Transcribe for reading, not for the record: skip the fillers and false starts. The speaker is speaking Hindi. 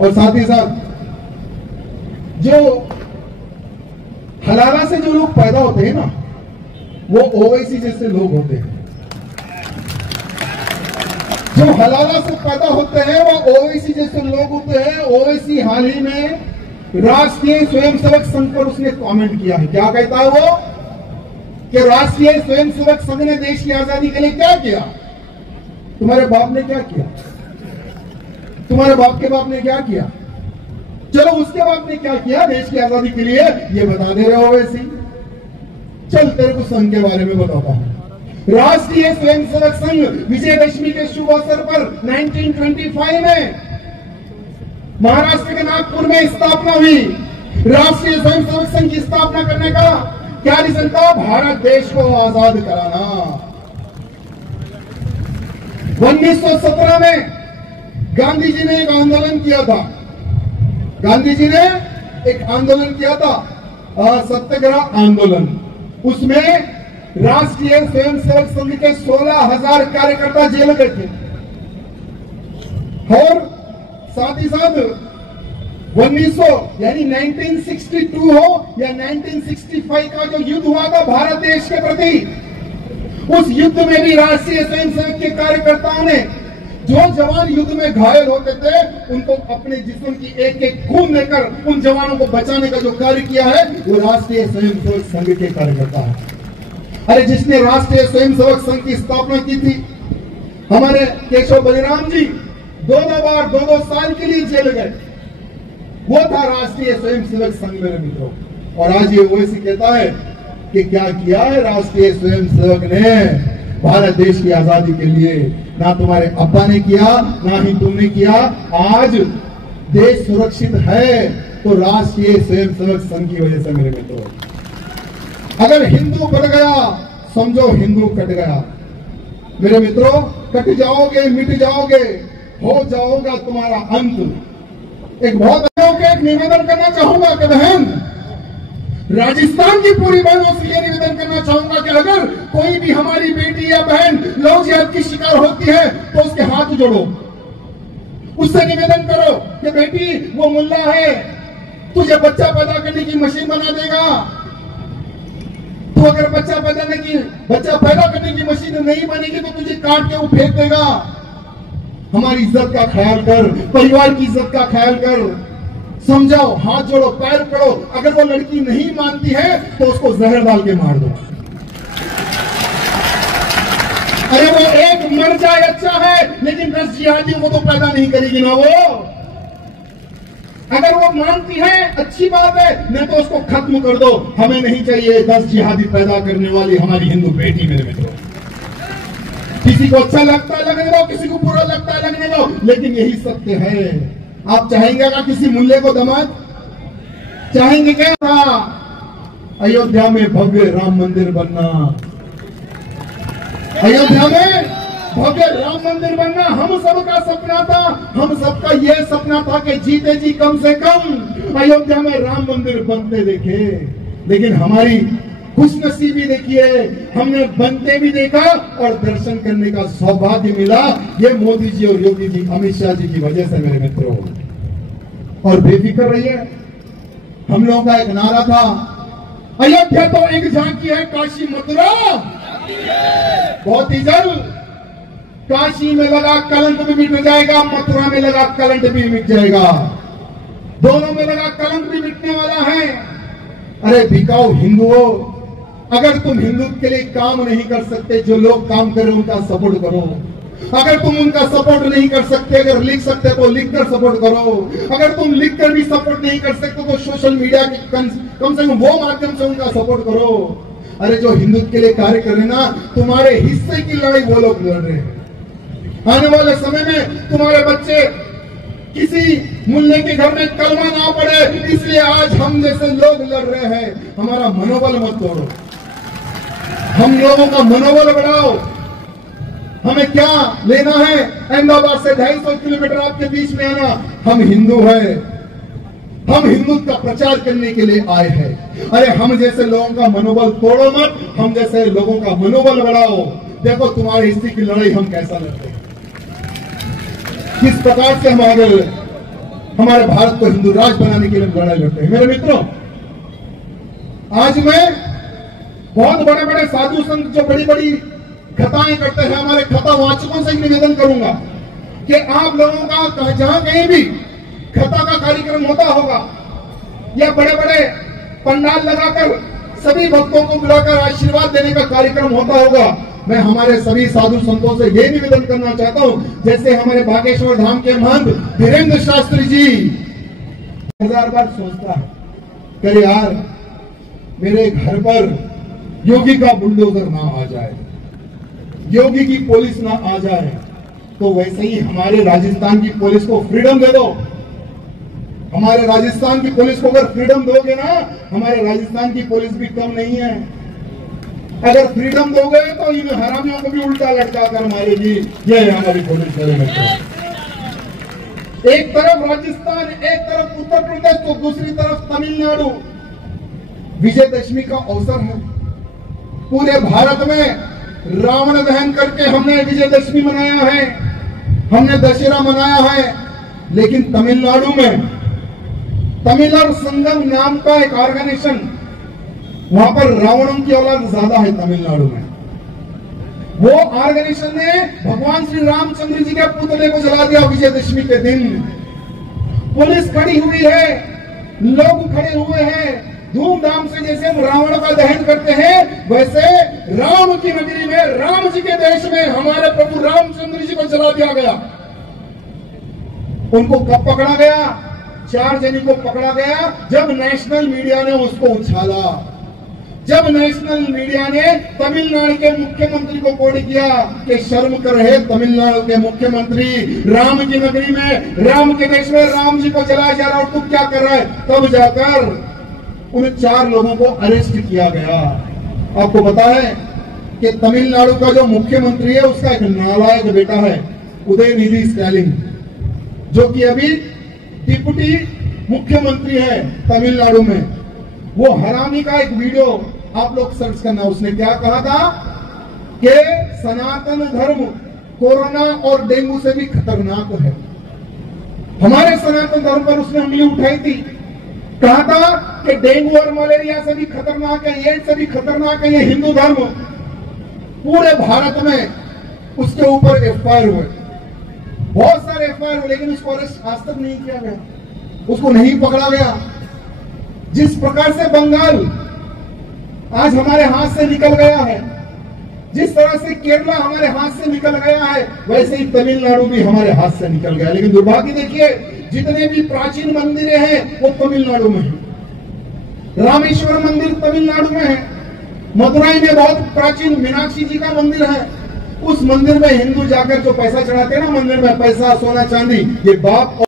और साथ ही साथ जो हलाला से जो लोग पैदा होते हैं ना, वो ओवैसी जैसे लोग होते हैं। जो हलाला से पैदा होते हैं वो ओवैसी जैसे लोग होते हैं। ओवैसी हाल ही में राष्ट्रीय स्वयंसेवक संघ पर उसने कमेंट किया है। क्या कहता है वो? कि राष्ट्रीय स्वयंसेवक संघ ने देश की आजादी के लिए क्या किया? तुम्हारे बाप ने क्या किया? तुम्हारे बाप के बाप ने क्या किया? चलो उसके बाप ने क्या किया देश की आजादी के लिए, ये बता दे रहे हो वैसे। चल तेरे को संघ के बारे में बताता हूं। राष्ट्रीय स्वयंसेवक संघ विजयदशमी के शुभ अवसर पर 1925 में महाराष्ट्र के नागपुर में स्थापना हुई। राष्ट्रीय स्वयंसेवक संघ की स्थापना करने का क्या रीजन था? भारत देश को आजाद कराना। 1917 में गांधी जी ने एक आंदोलन किया था। गांधी जी ने एक आंदोलन किया था, सत्याग्रह आंदोलन। उसमें राष्ट्रीय स्वयंसेवक संघ के 16,000 कार्यकर्ता जेल गए थे। और साथ ही साथ 1900 यानी 1962 हो या 1965 का जो युद्ध हुआ था भारत देश के प्रति, उस युद्ध में भी राष्ट्रीय स्वयंसेवक के कार्यकर्ताओं ने, जो जवान युद्ध में घायल होते थे, उनको अपने जिस्म की एक एक खून देकर उन जवानों को बचाने का जो कार्य किया है, वो राष्ट्रीय स्वयंसेवक संघ के कार्यकर्ता है। अरे जिसने राष्ट्रीय स्वयंसेवक संघ की स्थापना की थी, हमारे केशव बलिराम जी 2-2 बार 2-2 साल के लिए जेल गए। वो था राष्ट्रीय स्वयंसेवक संघ मेरे मित्रों। और आज ये ओवैसी कहता है कि क्या किया है राष्ट्रीय स्वयंसेवक ने भारत देश की आजादी के लिए? ना तुम्हारे अब्बा ने किया, ना ही तुमने किया। आज देश सुरक्षित है तो राष्ट्रीय स्वयंसेवक संघ की वजह से मेरे मित्रों। अगर हिंदू बढ़ गया, समझो हिंदू कट गया। मेरे मित्रों, कट जाओगे, मिट जाओगे, हो जाओगा तुम्हारा अंत। एक बहुत एक निवेदन करना चाहूंगा कि बहन, राजस्थान की पूरी बहनों से यह निवेदन करना चाहूंगा कि अगर कोई भी हमारी बेटी या बहन लव जिहाद की शिकार होती है तो उसके हाथ जोड़ो, उससे निवेदन करो कि बेटी वो मुल्ला है, तुझे बच्चा पैदा करने की मशीन बना देगा। तो अगर बच्चा पैदा करने की मशीन नहीं बनेगी तो तुझे काट के वो फेंक देगा। हमारी इज्जत का ख्याल कर, परिवार की इज्जत का ख्याल कर। समझाओ, हाथ जोड़ो, पैर पकड़ो। अगर वो लड़की नहीं मानती है तो उसको जहर डाल के मार दो। अरे वो एक मर जाए अच्छा है, लेकिन 10 जिहादियों को तो पैदा नहीं करेगी ना वो। अगर वो मानती है अच्छी बात है, नहीं तो उसको खत्म कर दो। हमें नहीं चाहिए 10 जिहादी पैदा करने वाली हमारी हिंदू बेटी। मेरे मित्रों, किसी को अच्छा लगता है लगने दो, किसी को बुरा लगता है लगने दो, लेकिन यही सत्य है। आप चाहेंगे क्या किसी मुल्ले को दामाद? चाहेंगे क्या? अयोध्या में भव्य राम मंदिर बनना, अयोध्या में भव्य राम मंदिर बनना हम सबका सपना था। हम सबका यह सपना था कि जीते जी कम से कम अयोध्या में राम मंदिर बनते देखे। लेकिन हमारी खुशनसीबी देखिए, हमने बनते भी देखा और दर्शन करने का सौभाग्य मिला। ये मोदी जी और योगी जी, अमित शाह जी की वजह से मेरे मित्रों। और बेफिक्र रहिए, हम लोगों का एक नारा था, अयोध्या तो एक झांकी है, काशी मथुरा बहुत ही जल्द। काशी में लगा कलंक भी मिट जाएगा, मथुरा में लगा कलंक भी मिट जाएगा। दोनों में लगा कलंक भी मिटने वाला है। अरे बिकाऊ हिंदुओं, अगर तुम हिंदू के लिए काम नहीं कर सकते, जो लोग काम कर रहे हैं उनका सपोर्ट करो। अगर तुम उनका सपोर्ट नहीं कर सकते, अगर लिख सकते तो लिखकर सपोर्ट करो। अगर तुम लिखकर भी सपोर्ट नहीं कर सकते तो सोशल मीडिया के कम से कम वो माध्यम से उनका सपोर्ट करो। अरे जो हिंदुत्व के लिए कार्य कर रहे ना, तुम्हारे हिस्से की लड़ाई वो लोग लड़ रहे हैं। आने वाले समय में तुम्हारे बच्चे किसी मुल्ले के घर में कलमा ना पड़े, इसलिए आज हम जैसे लोग लड़ रहे हैं। हमारा मनोबल मत तोड़ो, हम लोगों का मनोबल बढ़ाओ। हमें क्या लेना है अहमदाबाद से 250 किलोमीटर आपके बीच में आना? हम हिंदू हैं, हम हिंदुत्व का प्रचार करने के लिए आए हैं। अरे हम जैसे लोगों का मनोबल तोड़ो मत, हम जैसे लोगों का मनोबल बढ़ाओ। देखो तुम्हारे हिस्से की लड़ाई हम कैसा लड़ते हैं, किस प्रकार से हम आगे लड़े। हमारे भारत को हिंदू राष्ट्र बनाने के लिए लड़ाई लड़ते हैं। मेरे मित्रों, आज मैं बहुत बड़े बड़े साधु संत जो बड़ी बड़ी कथाएं करते हैं, हमारे कथा वाचकों से निवेदन करूंगा कि आप लोगों का जहां कहीं भी कथा का कार्यक्रम होता होगा या बड़े बड़े पंडाल लगाकर सभी भक्तों को बुलाकर आशीर्वाद देने का कार्यक्रम होता होगा, मैं हमारे सभी साधु संतों से यह निवेदन करना चाहता हूं, जैसे हमारे बागेश्वर धाम के महंत धीरेन्द्र शास्त्री जी 1000 बार सोचता है कि यार मेरे घर पर योगी का बुलडोजर ना आ जाए, योगी की पुलिस ना आ जाए, तो वैसे ही हमारे राजस्थान की पुलिस को फ्रीडम दे दो। हमारे राजस्थान की पुलिस को अगर फ्रीडम दोगे ना, हमारे राजस्थान की पुलिस भी कम नहीं है। अगर फ्रीडम दोगे तो इन हरामियों को भी उल्टा लटका कर मारेगी। यह हमारी पुलिस है। एक तरफ राजस्थान, एक तरफ उत्तर प्रदेश, तो दूसरी तरफ तमिलनाडु। विजयदशमी का अवसर है। पूरे भारत में रावण दहन करके हमने विजयदशमी मनाया है, हमने दशहरा मनाया है, लेकिन तमिलनाडु में तमिलर संगम नाम का एक ऑर्गेनाइजेशन, वहां पर रावणों की औलाद ज्यादा है तमिलनाडु में। वो ऑर्गेनाइजेशन ने भगवान श्री रामचंद्र जी के पुतले को जला दिया विजयदशमी के दिन। पुलिस खड़ी हुई है, लोग खड़े हुए हैं, धूमधाम से जैसे हम रावण का दहन करते हैं, वैसे राम की नगरी में, राम जी के देश में हमारे प्रभु रामचंद्र जी को जला दिया गया। उनको कब पकड़ा गया? 4 जनवरी को पकड़ा गया, जब नेशनल मीडिया ने उसको उछाला, जब नेशनल मीडिया ने तमिलनाडु के मुख्यमंत्री को कोट किया कि शर्म कर रहे तमिलनाडु के मुख्यमंत्री, राम की नगरी में, राम के देश में राम जी को जलाया जा रहा और तू क्या कर रहा है? तब जाकर उन 4 लोगों को अरेस्ट किया गया। आपको पता है कि तमिलनाडु का जो मुख्यमंत्री है उसका एक नालायक बेटा है उदयनिधि स्टालिन, जो कि अभी डिप्टी मुख्यमंत्री है तमिलनाडु में। वो हरामी का एक वीडियो आप लोग सर्च करना, उसने क्या कहा था कि सनातन धर्म कोरोना और डेंगू से भी खतरनाक है। हमारे सनातन धर्म पर उसने उंगली उठाई थी, कहा था कि डेंगू और मलेरिया से भी खतरनाक है, एड्स से भी खतरनाक है ये हिंदू धर्म। पूरे भारत में उसके ऊपर एफआईआर हुए, बहुत सारे एफआईआर हुए, लेकिन उसको अरेस्ट आज तक नहीं किया गया, उसको नहीं पकड़ा गया। जिस प्रकार से बंगाल आज हमारे हाथ से निकल गया है, जिस तरह से केरला हमारे हाथ से निकल गया है, वैसे ही तमिलनाडु भी हमारे हाथ से निकल गया। लेकिन दुर्भाग्य देखिए, जितने भी प्राचीन मंदिरें हैं वो तमिलनाडु में है। रामेश्वर मंदिर तमिलनाडु में है। मदुरई में बहुत प्राचीन मीनाक्षी जी का मंदिर है। उस मंदिर में हिंदू जाकर जो पैसा चढ़ाते हैं ना, मंदिर में पैसा, सोना, चांदी, ये बाप